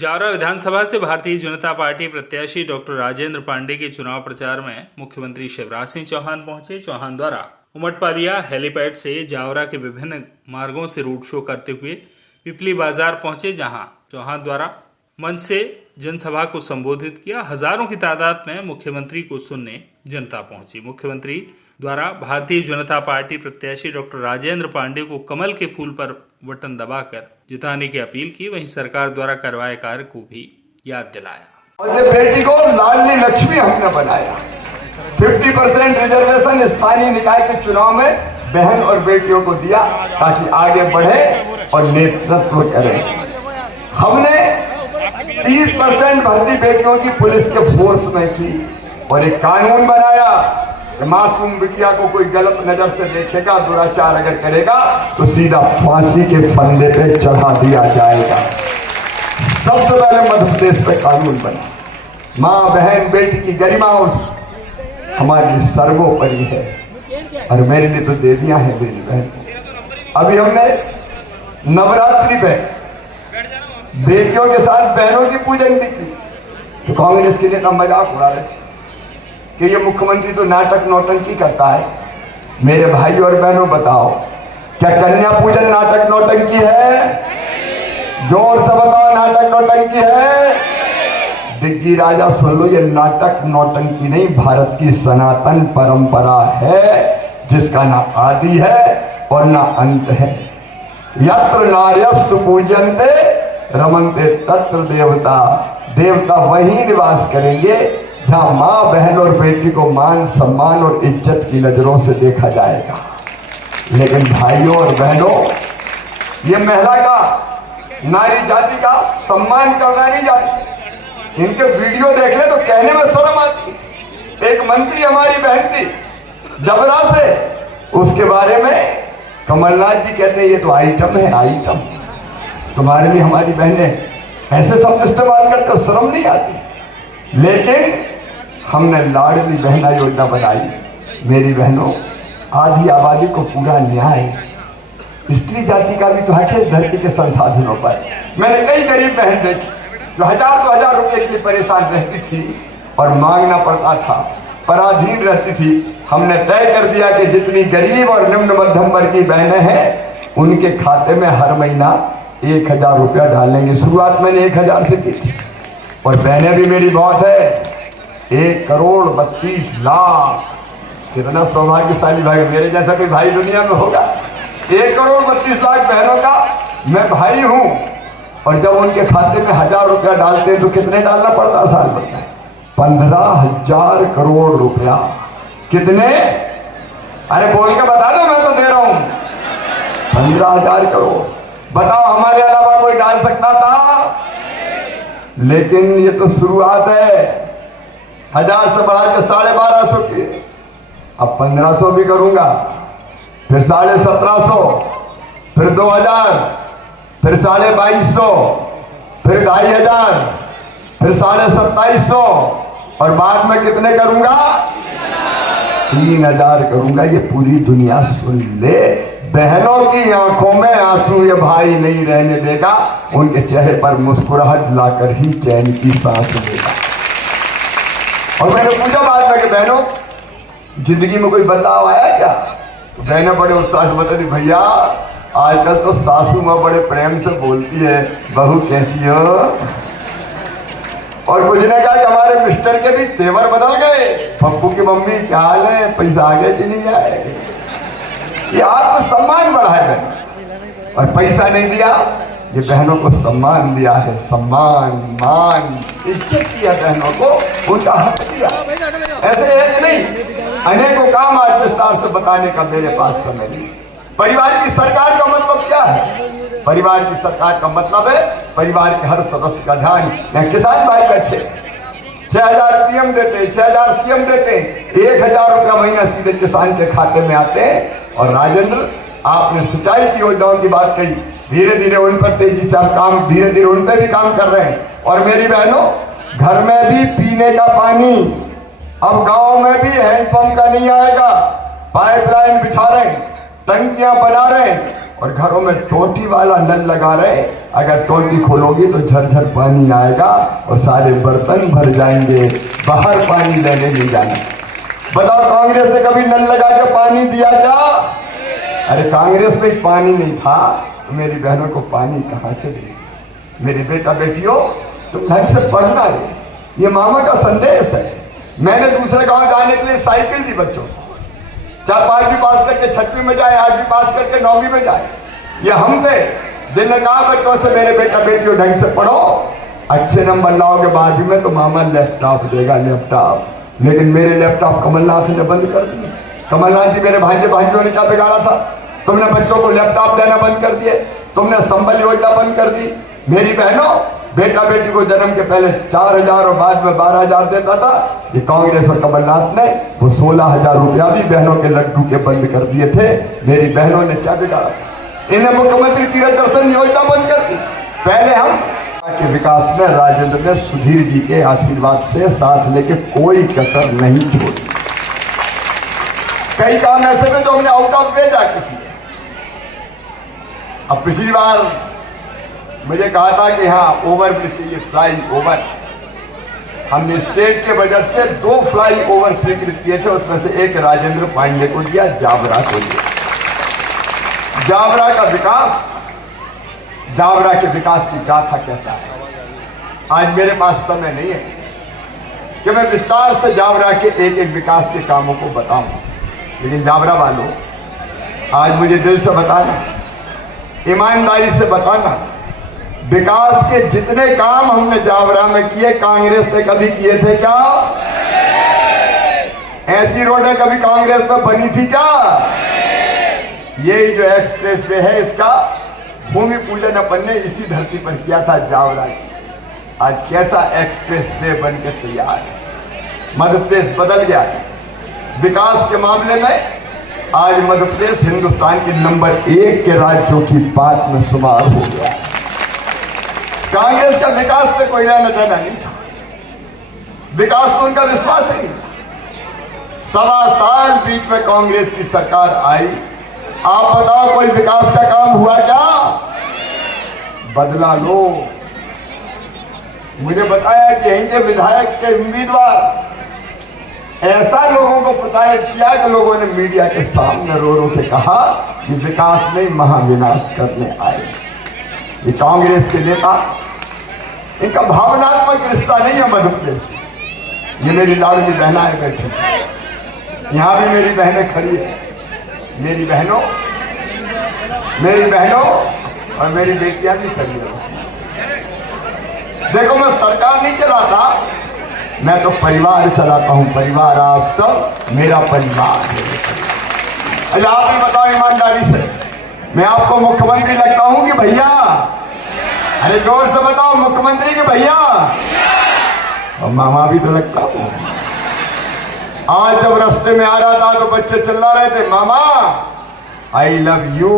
जावरा विधानसभा से भारतीय जनता पार्टी प्रत्याशी डॉक्टर राजेंद्र पांडे के चुनाव प्रचार में मुख्यमंत्री शिवराज सिंह चौहान पहुंचे। चौहान द्वारा उमटपालिया हेलीपैड से जावरा के विभिन्न मार्गों से रोड शो करते हुए पिपली बाजार पहुंचे, जहां चौहान द्वारा मंच से जनसभा को संबोधित किया। हजारों की तादाद में मुख्यमंत्री को सुनने जनता पहुंची। मुख्यमंत्री द्वारा भारतीय जनता पार्टी प्रत्याशी डॉक्टर राजेंद्र पांडे को कमल के फूल पर बटन दबाकर जिताने की अपील की। वहीं सरकार द्वारा करवाए कार्य को भी याद दिलाया। और बेटी को लाडली लक्ष्मी हमने बनाया। 50% रिजर्वेशन स्थानीय निकाय के चुनाव में बहन और बेटियों को दिया ताकि आगे बढ़े और नेतृत्व करें। हमने 30% भर्ती बेटियों की पुलिस के फोर्स में की और एक कानून बनाया कि मासूम बिटिया को कोई गलत नजर से देखेगा, दुराचार अगर करेगा तो सीधा फांसी के फंदे पे चढ़ा दिया जाएगा। सबसे पहले मध्य प्रदेश पे कानून बना। माँ बहन बेटी की गरिमा हमारे लिए सर्वोपरि है और मेरे लिए तो देवियां हैं मेरी बहन। अभी हमने नवरात्रि पे बेटियों के साथ बहनों की पूजन भी की तो कांग्रेस के नेता मजाक उड़ा रहे थे कि ये मुख्यमंत्री तो नाटक नौटंकी करता है। मेरे भाई और बहनों बताओ, क्या कन्या पूजन नाटक नौटंकी है? जोर से बताओ, नाटक नौटंकी है? डिग्गी राजा सुन लो, ये नाटक नौटंकी नहीं, भारत की सनातन परंपरा है जिसका ना आदि है और ना अंत है। यत्र नार्यस्तु पूज्यन्ते रमन्ते तत्र देवता। देवता वही निवास करेंगे जहां माँ बहन और बेटी को मान सम्मान और इज्जत की नजरों से देखा जाएगा। लेकिन भाइयों और बहनों, ये महिला का, नारी जाति का सम्मान करना नहीं जाती। इनके वीडियो देख ले तो कहने में शर्म आती। एक मंत्री हमारी बहन थी जबरा से, उसके बारे में कमलनाथ जी कहते हैं ये तो आइटम है, आइटम। तुम्हारे लिए हमारी बहनें ऐसे शब्द इस्तेमाल करते हो, शर्म नहीं आती। लेकिन हमने लाडली बहना योजना बनाई। मेरी बहनों, आधी आबादी को पूरा न्याय, स्त्री जाति का भी तो हक है धरती के संसाधनों पर। मैंने कई गरीब बहन देखी जो हजार रुपए के लिए परेशान रहती थी और मांगना पड़ता था, पराधीन रहती थी। हमने तय कर दिया कि जितनी गरीब और निम्न मध्यम वर्ग की बहनें हैं उनके खाते में हर महीना 1000 रुपया डालेंगे। शुरुआत मैंने 1000 से की थी और बहनें भी मेरी बहुत है। 1,32,00,000। कितना सौभाग्यशाली भाई, मेरे जैसा कोई भाई दुनिया में होगा? 1,32,00,000 बहनों का मैं भाई हूं और जब उनके खाते में 1000 रुपया डालते हैं तो कितने डालना पड़ता साल भर? 15,000 करोड़ रुपया। कितने? अरे बोल के बता दो, मैं तो दे रहा हूं 15,000 करोड़। बताओ हमारे अलावा कोई डाल सकता था? लेकिन ये तो शुरुआत है। 1000 से बढ़ा के 1250 की, अब 1500 भी करूंगा, फिर 1750, फिर 2000, फिर 2250, फिर 2500, फिर 2750 और बाद में कितने करूंगा? 3000 करूंगा। ये पूरी दुनिया सुन ले। बहनों की आंखों में आंसू ये भाई नहीं रहने देगा, उनके चेहरे पर मुस्कुराहट लाकर ही चैन की सांस लेगा। और मैंने पूछा बाद में कि बहनों, जिंदगी में कोई बदलाव आया क्या? तो बहनें बड़े उत्साह से बताती, भैया आजकल तो सासू माँ बड़े प्रेम से बोलती है, बहू कैसी हो? और कुछ ने कहा कि हमारे मिस्टर के भी तेवर बदल गए। पप्पू की मम्मी क्या हाल है, पैसा आ गया कि नहीं आए? ये आत्मसम्मान बढ़ा है बहन, और पैसा नहीं दिया, ये बहनों को सम्मान दिया है। सम्मान, मान, इज्जत दिया बहनों को, उनका हक दिया। ऐसे एक नहीं, अनेकों काम आज विस्तार से बताने का मेरे पास समय नहीं। परिवार की सरकार का मतलब क्या है? परिवार की सरकार का मतलब है परिवार के हर सदस्य का ध्यान। यहाँ किसान भाई बैठे 6000 पीएम देते, 6000 सीएम देते, 1000 रुपया महीना सीधे किसान के खाते में आते हैं। और राजेंद्र, आपने सिंचाई की योजनाओं की बात कही, धीरे धीरे उन पर तेजी से आप काम, धीरे धीरे उन पर भी काम कर रहे हैं। और मेरी बहनों, घर में भी पीने का पानी अब गांव में भी हैंडपंप का नहीं आएगा, पाइपलाइन बिछा रहे हैं, टंकियां बना रहे हैं और घरों में टोटी वाला नल लगा रहे, अगर टोटी खोलोगी तो झरझर पानी आएगा और सारे बर्तन भर जाएंगे, बाहर पानी लेने नहीं जाना। बताओ कांग्रेस ने कभी नल लगा के पानी दिया क्या? अरे कांग्रेस में पानी नहीं था तो मेरी बहनों को पानी कहां से दे? मेरी बेटा बेटियों, तुम ढंग से पढ़ना है, ये मामा का संदेश है। मैंने दूसरे गांव जाने के लिए साइकिल दी बच्चों को, चाहे 5वीं पास करके 6वीं में जाए, 8वीं पास करके 9वीं में जाए। ये हम थे जिनने कहा बच्चों से मेरे बेटा बेटियों ढंग से पढ़ो, अच्छे नंबर लाओगे 12वीं में तो मामा लैपटॉप देगा, लैपटॉप। लेकिन मेरे लैपटॉप कमलनाथ ने बंद कर दिए। कमलनाथ जी मेरे भांजे भांजियों ने क्या बिगाड़ा था? तुमने बच्चों को लैपटॉप देना बंद कर दिए, तुमने संबल योजना बंद कर दी। मेरी बहनों, बेटा बेटी को जन्म के पहले 4,000 और बाद में 12,000 देता था। ये कांग्रेस और कमलनाथ ने वो 16,000 रुपया भी बहनों के लड्डू के बंद कर दिए थे। मेरी बहनों ने क्या बिगाड़ा था? इन्हें मुख्यमंत्री तीर्थ दर्शन योजना बंद कर दी। पहले हम के विकास में राजेंद्र ने सुधीर जी के आशीर्वाद से साथ लेके कोई कसर नहीं छोड़ी। कई काम ऐसे थे जो हमने आउट ऑफ वे जाके किए। अब पिछली बार मुझे कहा था कि हाँ ओवर ब्रिज चाहिए, फ्लाई ओवर। हमने स्टेट के बजट से 2 फ्लाई ओवर स्वीकृत किए थे, उसमें से एक राजेंद्र पांडे को दिया, जावरा को दिया। जावरा का विकास, जावरा के विकास की गाथा कहता है। आज मेरे पास समय नहीं है कि मैं विस्तार से जावरा के एक एक विकास के कामों को बताऊं, लेकिन जावरा वालों, आज मुझे दिल से बताना, ईमानदारी से बताना, विकास के जितने काम हमने जावरा में किए कांग्रेस ने कभी किए थे क्या? ऐसी रोडें कभी कांग्रेस में बनी थी क्या? यही जो एक्सप्रेस वे है, इसका भूमि पूजन अपन ने इसी धरती पर किया था, जावरा की। आज कैसा एक्सप्रेस वे बन के तैयार है। मध्य प्रदेश बदल गया है विकास के मामले में। आज मध्य प्रदेश हिंदुस्तान के नंबर 1 के राज्यों की बात में शुमार हो गया। कांग्रेस का विकास से कोई लेना देना नहीं था, विकास तो उनका विश्वास ही नहीं था। 1.25 साल बीच में कांग्रेस की सरकार आई, आप बताओ कोई विकास का काम हुआ क्या? बदला लो। मुझे बताया कि यहीं के विधायक के उम्मीदवार ऐसा लोगों को प्रताड़ित किया कि लोगों ने मीडिया के सामने रो रो के कहा कि विकास नहीं महाविनाश करने आए। ये कांग्रेस के नेता, इनका भावनात्मक रिश्ता नहीं है मध्य प्रदेश से। ये मेरी लाडली बहनाएं बैठी, यहां भी मेरी बहनें खड़ी है। मेरी बहनों और मेरी बेटियां भी खड़ी है। देखो, मैं सरकार नहीं चलाता, मैं तो परिवार चलाता हूं। परिवार आप सब मेरा परिवार है। अच्छा, आप ही बताओ ईमानदारी से, मैं आपको मुख्यमंत्री लगता हूं कि भैया? अरे जोर से बताओ, मुख्यमंत्री के भैया? और मामा भी तो लगता हूं। आज जब रास्ते में आ रहा था तो बच्चे चिल्ला रहे थे, मामा आई लव यू।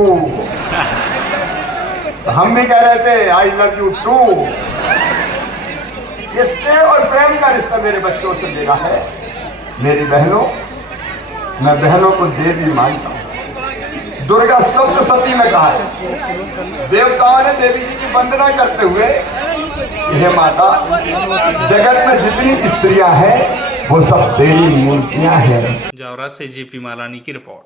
हम भी कह रहे थे आई लव यू टू। ये स्नेह और प्रेम का रिश्ता मेरे बच्चों से मेरा है। मेरी बहनों, मैं बहनों को देवी मानता हूं। दुर्गा सप्तशती में कहा है, देवताओं ने देवी जी की वंदना करते हुए, हे माता, जगत में जितनी स्त्रियां हैं वो सब तेरी मूर्तियां हैं। जावरा से जेपी मालानी की रिपोर्ट।